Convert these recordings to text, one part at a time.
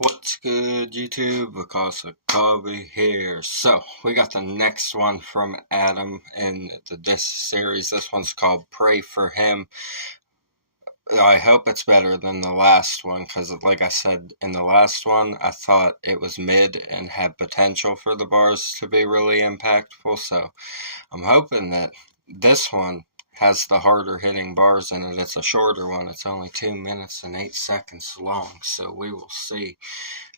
What's good, YouTube? Because of Kobe here. So, we got the next one from Adam in this series. This one's called Pray for Him. I hope it's better than the last one, because like I said in the last one, I thought it was mid and had potential for the bars to be really impactful. So, I'm hoping that this one has the harder hitting bars in it. It's a shorter one. It's only 2 minutes and 8 seconds long. So we will see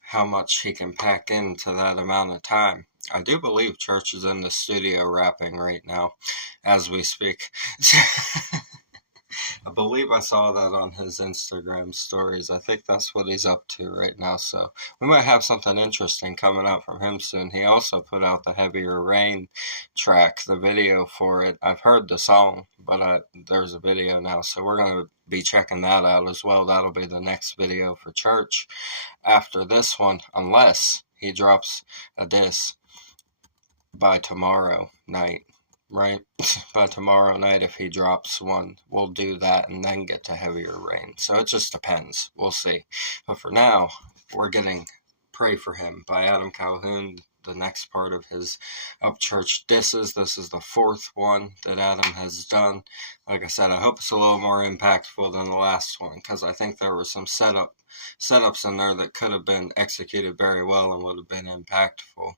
how much he can pack into that amount of time. I do believe Church is in the studio rapping right now as we speak. I believe I saw that on his Instagram stories. I think that's what he's up to right now. So we might have something interesting coming out from him soon. He also put out the Heavier Rain track, the video for it. I've heard the song, but there's a video now. So we're going to be checking that out as well. That'll be the next video for Church after this one, unless he drops a diss by tomorrow night. Right? By tomorrow night, if he drops one, we'll do that and then get to Heavier Rain. So it just depends. We'll see. But for now, we're getting Pray for Him by Adam Calhoun, the next part of his Upchurch disses. This is the fourth one that Adam has done. Like I said, I hope it's a little more impactful than the last one, because I think there were some setups in there that could have been executed very well and would have been impactful.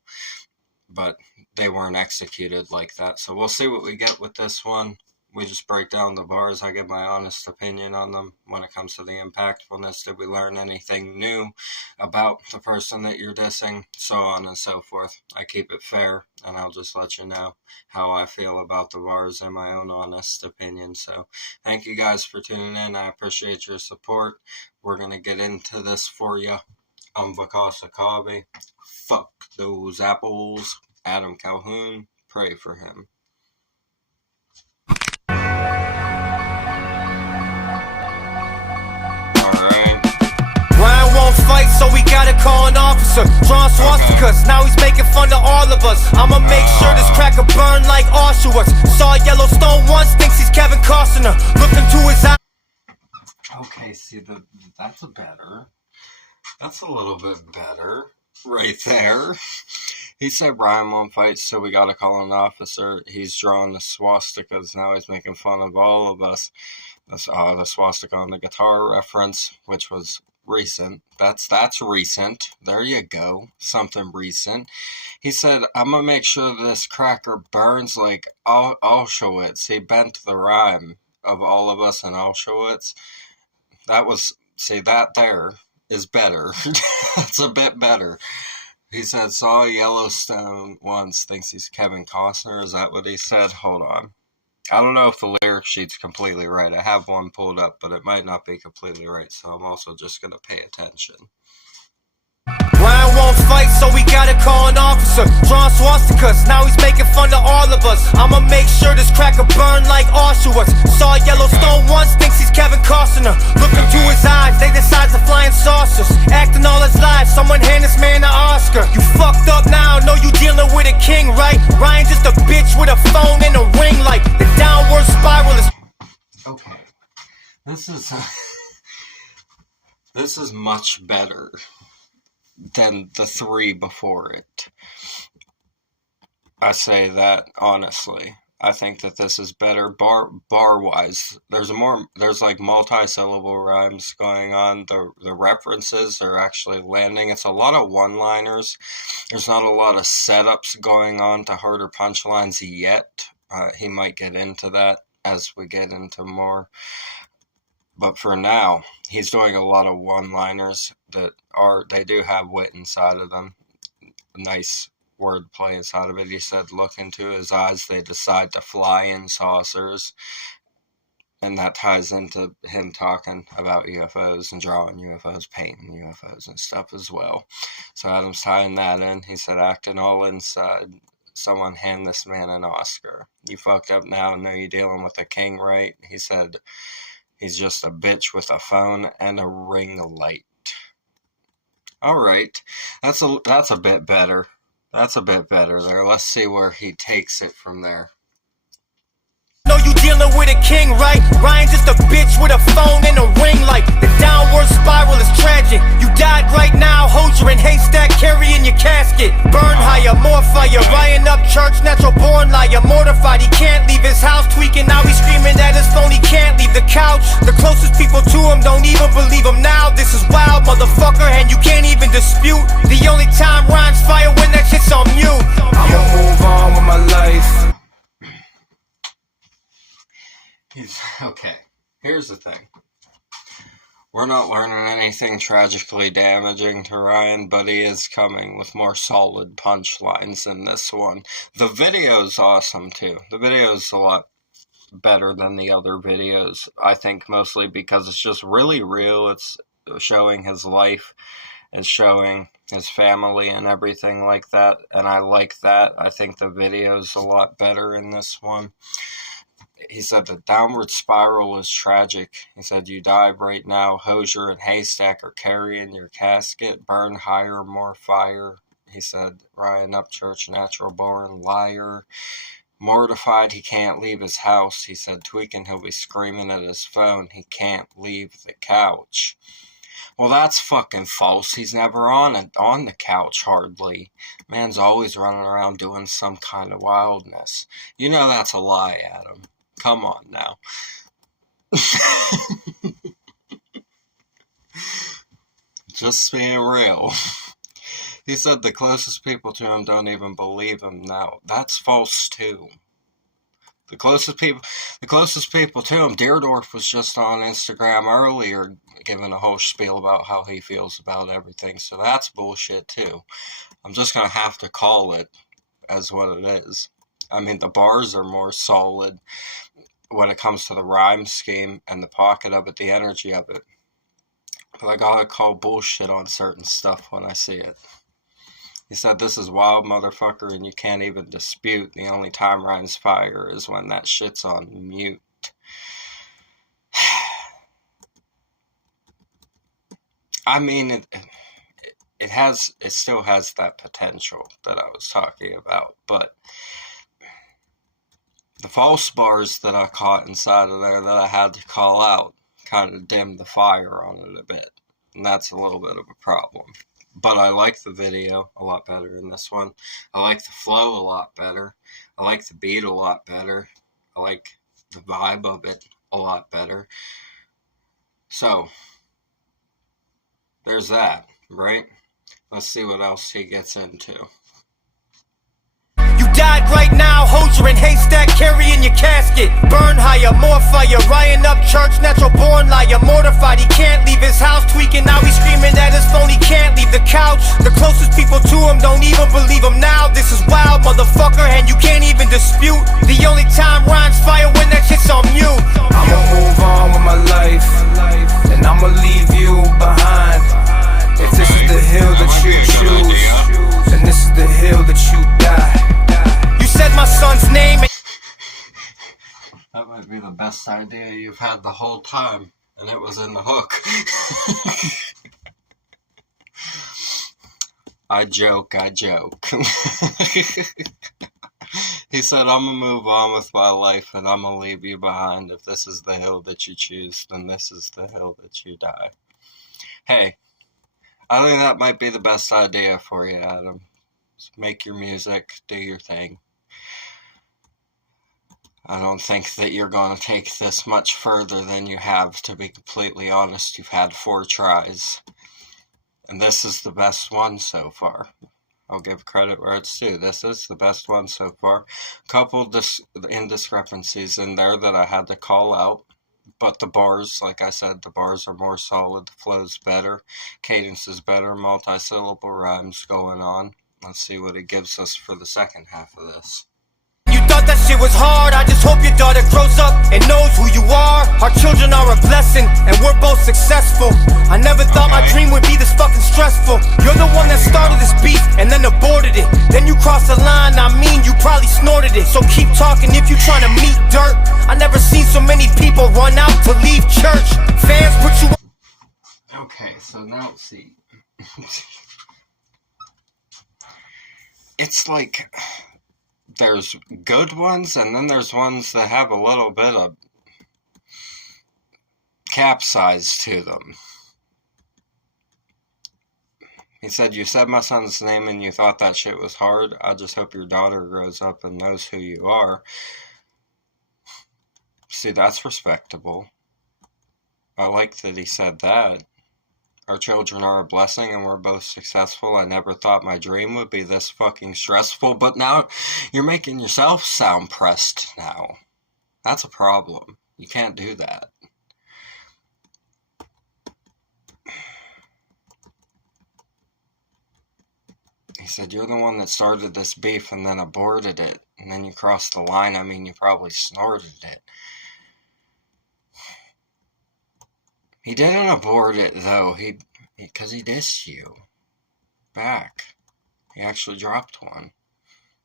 But they weren't executed like that. So we'll see what we get with this one. We just break down the bars. I give my honest opinion on them when it comes to the impactfulness. Did we learn anything new about the person that you're dissing? So on and so forth. I keep it fair, and I'll just let you know how I feel about the bars in my own honest opinion. So thank you guys for tuning in. I appreciate your support. We're going to get into this for you. I'm Because of Kobe. Fuck those apples. Adam Calhoun, Pray for Him. Alright. Ryan won't fight, so we gotta call an officer. Drawn swastikas, now he's making fun of all of us. I'ma make sure this cracker burn like Auschwitz. Saw Yellowstone once, thinks he's Kevin Costner. Look into his eyes. Okay, see, that's better. That's a little bit better. Right there. He said Ryan won't fight, so we gotta call an officer. He's drawing the swastikas. Now he's making fun of all of us. The swastika on the guitar reference, which was recent. That's recent. There you go. Something recent. He said, I'm gonna make sure this cracker burns like Auschwitz. He bent the rhyme of all of us in Auschwitz. That there is better. That's a bit better. He said, saw Yellowstone once, thinks he's Kevin Costner. Is that what he said? Hold on. I don't know if the lyric sheet's completely right. I have one pulled up, but it might not be completely right, so I'm also just going to pay attention. Ryan won't fight, so we gotta call an officer. Drawn swastikas, now he's making fun of all of us. I'ma make sure this cracker burn like Auschwitz. Saw Yellowstone once, thinks he's Kevin Costner. Look into his eyes, they the size of flying saucers. Acting all his life, someone hand this man an Oscar. You fucked up now, know you dealing with a king, right? Ryan just a bitch with a phone and a ring light. The downward spiral is... Okay. This is much better than the three before it. I say that honestly. I think that this is better bar wise. There's like multi-syllable rhymes going on. The references are actually landing. It's a lot of one-liners. There's not a lot of setups going on to harder punchlines yet. He might get into that as we get into more. But for now, he's doing a lot of one-liners they do have wit inside of them. Nice wordplay inside of it. He said, look into his eyes, they decide to fly in saucers. And that ties into him talking about UFOs and drawing UFOs, painting UFOs and stuff as well. So Adam's tying that in. He said, acting all inside. Someone hand this man an Oscar. You fucked up now, know you're dealing with a king, right? He said, he's just a bitch with a phone and a ring light. Alright, that's a bit better. That's a bit better there. Let's see where he takes it from there. Know you dealing with a king, right? Ryan just a bitch with a phone and a ring light. The downward spiral is tragic. You died right now. casket. Burn higher, more fire. Ryan Upchurch, natural born liar. Mortified, he can't leave his house. Tweaking, now he's screaming at his phone. He can't leave the couch. The closest people to him don't even believe him now. This is wild, motherfucker, and you can't even dispute. The only time rhymes fire when that shit's on mute. I'ma move on with my life. Okay, here's the thing. We're not learning anything tragically damaging to Ryan, but he is coming with more solid punchlines in this one. The video's awesome, too. The video's a lot better than the other videos, I think, mostly because it's just really real. It's showing his life, it's showing his family and everything like that, and I like that. I think the video's a lot better in this one. He said the downward spiral is tragic. He said you dive right now. Hosier and Haystack are carrying your casket. Burn higher, more fire. He said Ryan Upchurch, natural born liar. Mortified, he can't leave his house. He said tweaking, he'll be screaming at his phone. He can't leave the couch. Well, that's fucking false. He's never on the couch, hardly. Man's always running around doing some kind of wildness. You know that's a lie, Adam. Come on now. Just being real. He said the closest people to him don't even believe him now. That's false too. The closest people to him, Deerdorf was just on Instagram earlier giving a whole spiel about how he feels about everything. So that's bullshit too. I'm just going to have to call it as what it is. I mean, the bars are more solid when it comes to the rhyme scheme and the pocket of it, the energy of it. But I gotta call bullshit on certain stuff when I see it. He said this is wild, motherfucker, and you can't even dispute. The only time rhymes fire is when that shit's on mute. I mean, it still has that potential that I was talking about, but the false bars that I caught inside of there that I had to call out kind of dimmed the fire on it a bit. And that's a little bit of a problem. But I like the video a lot better in this one. I like the flow a lot better. I like the beat a lot better. I like the vibe of it a lot better. So, there's that, right? Let's see what else he gets into. Died right now, Hosier and Haystack carrying your casket. Burn higher, more fire. Ryan Upchurch, natural born liar. Mortified, he can't leave his house. Tweaking, now he's screaming at his phone. He can't leave the couch. The closest people to him don't even believe him now. This is wild, motherfucker, and you can't even dispute. The only time rhymes fire when that shit's on mute. I'ma move on with my life, and I'ma leave you behind. If this is the hill that you choose, then this is the hill that you die. Said my son's name. That might be the best idea you've had the whole time, and it was in the hook. I joke. He said, I'm gonna move on with my life, and I'm gonna leave you behind. If this is the hill that you choose, then this is the hill that you die. Hey, I think that might be the best idea for you, Adam. Just make your music, do your thing. I don't think that you're going to take this much further than you have, to be completely honest. You've had 4 tries, and this is the best one so far. I'll give credit where it's due. This is the best one so far. Couple indiscrepancies in there that I had to call out, but the bars, like I said, the bars are more solid, the flow's better, cadence is better, multi-syllable rhymes going on. Let's see what it gives us for the second half of this. Thought that shit was hard. I just hope your daughter grows up and knows who you are. Our children are a blessing and we're both successful. I never thought my dream would be this fucking stressful. You're the one that started this beef and then aborted it. Then you crossed the line, I mean you probably snorted it. So keep talking if you trying to meet dirt. I never seen so many people run out to leave church. Fans put you. Okay, so now see. It's like there's good ones, and then there's ones that have a little bit of capsize to them. He said, you said my son's name and you thought that shit was hard. I just hope your daughter grows up and knows who you are. See, that's respectable. I like that he said that. Our children are a blessing and we're both successful. I never thought my dream would be this fucking stressful, but now you're making yourself sound pressed now. That's a problem. You can't do that. He said, you're the one that started this beef and then aborted it. And then you crossed the line. I mean, you probably snorted it. He didn't abort it, though. Because he dissed you. Back. He actually dropped one.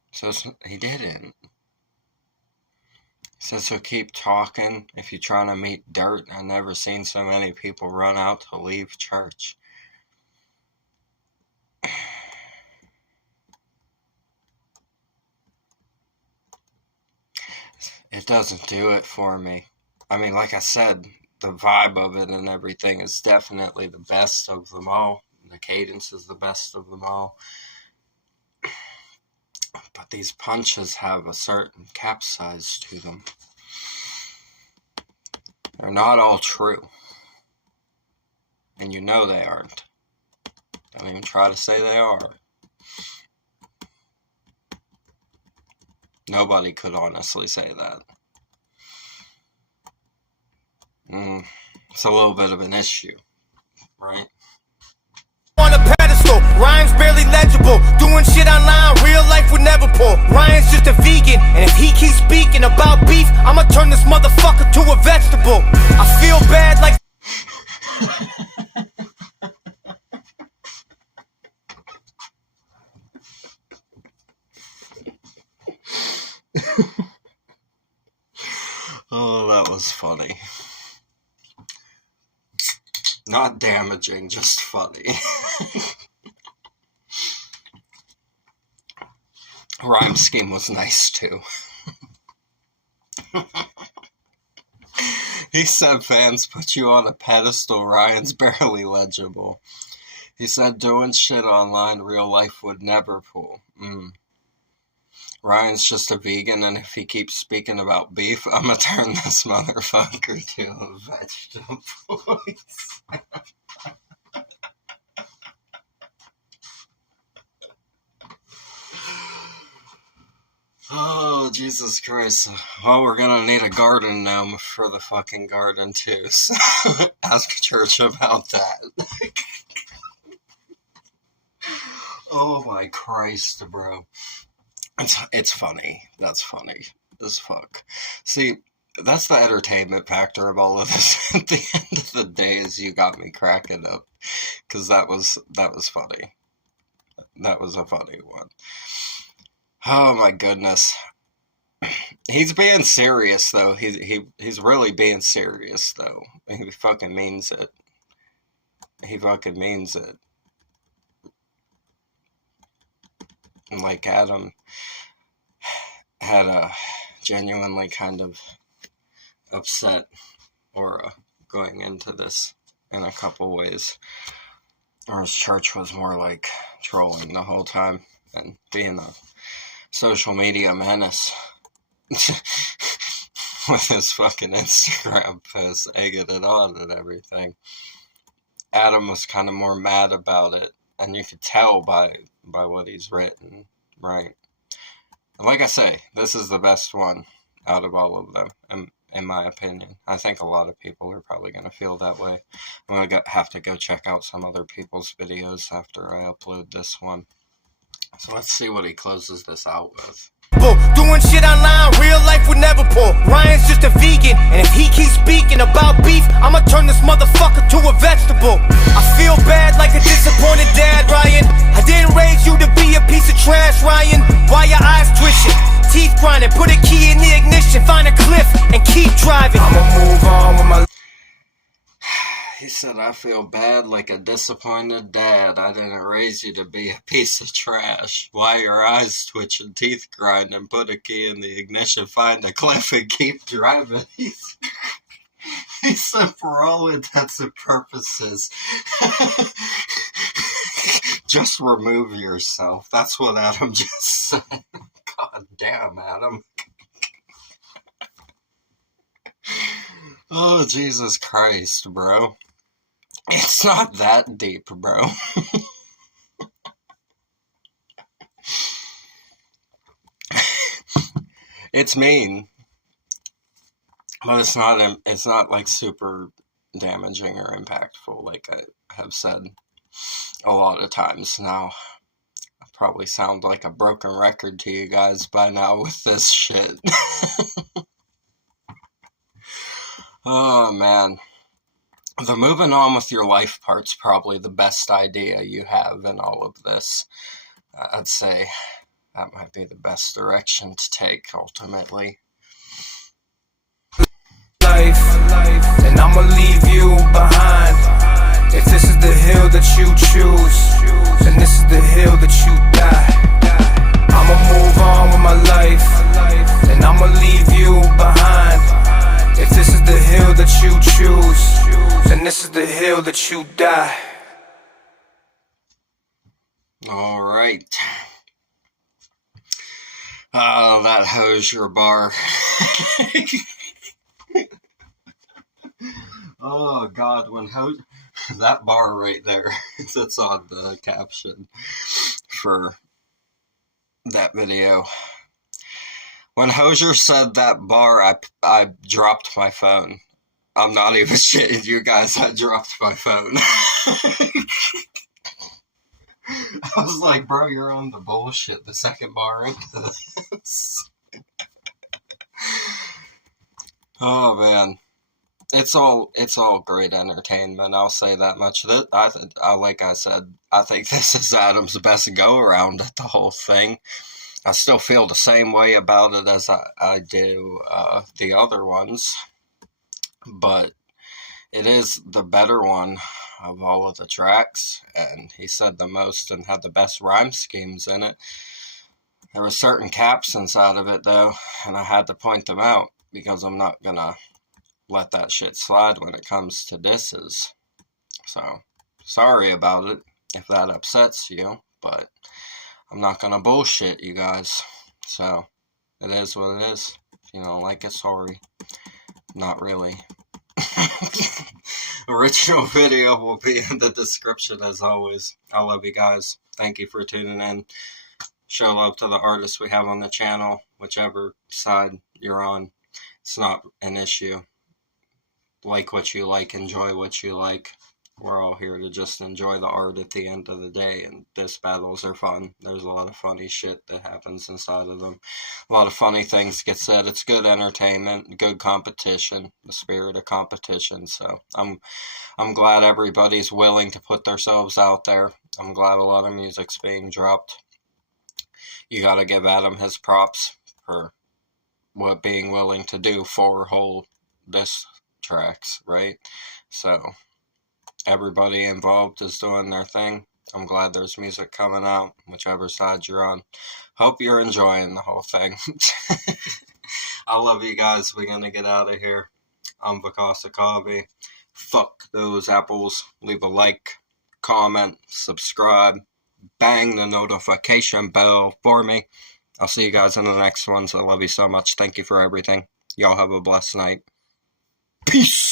So he didn't. He said, so keep talking. If you're trying to meet dirt, I've never seen so many people run out to leave church. It doesn't do it for me. I mean, like I said, the vibe of it and everything is definitely the best of them all. The cadence is the best of them all. But these punches have a certain capsize to them. They're not all true. And you know they aren't. Don't even try to say they are. Nobody could honestly say that. It's a little bit of an issue, right? On a pedestal, rhymes barely legible. Doing shit online, real life would never pull. Ryan's just a vegan, and if he keeps speaking about beef, I'ma turn this motherfucker to a vegetable. I feel bad like... Oh, that was funny. Not damaging, just funny. Rhyme scheme was nice, too. He said fans put you on a pedestal, Ryan's barely legible. He said doing shit online, real life would never pull. Ryan's just a vegan, and if he keeps speaking about beef, I'm gonna turn this motherfucker to a vegetable. Oh, Jesus Christ. Well, we're gonna need a garden gnome for the fucking garden, too, so ask church about that. Oh my Christ, bro. It's funny. That's funny as fuck. See, that's the entertainment factor of all of this. At the end of the day, is you got me cracking up, because that was funny. That was a funny one. Oh my goodness. He's being serious though. He's really being serious though. He fucking means it. He fucking means it. Like Adam had a genuinely kind of upset aura going into this in a couple ways. Or his church was more like trolling the whole time and being a social media menace. With his fucking Instagram posts, egging it on and everything. Adam was kind of more mad about it, and you could tell by what he's written, right? And like I say, this is the best one out of all of them, in my opinion. I think a lot of people are probably going to feel that way. I'm going to have to go check out some other people's videos after I upload this one. So let's see what he closes this out with. Doing shit online, real life would never pull. Ryan's just a vegan, and if he keeps speaking about beef, I'ma turn this motherfucker to a vegetable. I feel bad like a disappointed dad, Ryan. I didn't raise you to be a piece of trash, Ryan. Why your eyes twitching? Teeth grinding, put a key in the ignition, find a cliff and keep driving. I'ma move on with my... He said, I feel bad like a disappointed dad. I didn't raise you to be a piece of trash. Why your eyes twitching, teeth grinding, put a key in the ignition, find a cliff and keep driving. He said, for all intents and purposes, Just remove yourself. That's what Adam just said. God damn, Adam. Oh, Jesus Christ, bro. It's not that deep, bro. It's mean, but it's not like super damaging or impactful, like I have said a lot of times now. I probably sound like a broken record to you guys by now with this shit. Oh, man. The moving on with your life part's probably the best idea you have in all of this. I'd say that might be the best direction to take, ultimately. Life, and I'ma leave you behind. If this is the hill that you choose, then this is the hill that you die. I'ma move on with my life, and I'ma leave you behind. If this is the hill that you choose, then this is the hill that you die. All right. Oh, that Hosier bar. Oh, God, when that bar right there, that's on the caption for that video. When Hosier said that bar, I dropped my phone. I'm not even shitting you guys, I dropped my phone. I was like, bro, you're on the bullshit, the second bar into this. Oh, man. It's all great entertainment, I'll say that much. Like I said, I think this is Adam's best go-around at the whole thing. I still feel the same way about it as I do the other ones, but it is the better one of all of the tracks, and he said the most and had the best rhyme schemes in it. There were certain caps inside of it, though, and I had to point them out, because I'm not gonna let that shit slide when it comes to disses. So, sorry about it if that upsets you, but I'm not gonna bullshit you guys. So, it is what it is. If you don't like it, sorry. Not really. Original video will be in the description as always. I love you guys. Thank you for tuning in. Show love to the artists we have on the channel, whichever side you're on. It's not an issue. Like what you like, enjoy what you like. We're all here to just enjoy the art at the end of the day, and diss battles are fun. There's a lot of funny shit that happens inside of them. A lot of funny things get said. It's good entertainment, good competition, the spirit of competition. So I'm glad everybody's willing to put themselves out there. I'm glad a lot of music's being dropped. You gotta give Adam his props for what being willing to do 4 whole diss tracks, right? So everybody involved is doing their thing. I'm glad there's music coming out, whichever side you're on. Hope you're enjoying the whole thing. I love you guys. We're gonna get out of here. I'm Vakasa Kavi. Fuck those apples. Leave a like, comment, subscribe, bang the notification bell for me. I'll see you guys in the next ones. I love you so much. Thank you for everything. Y'all have a blessed night. Peace.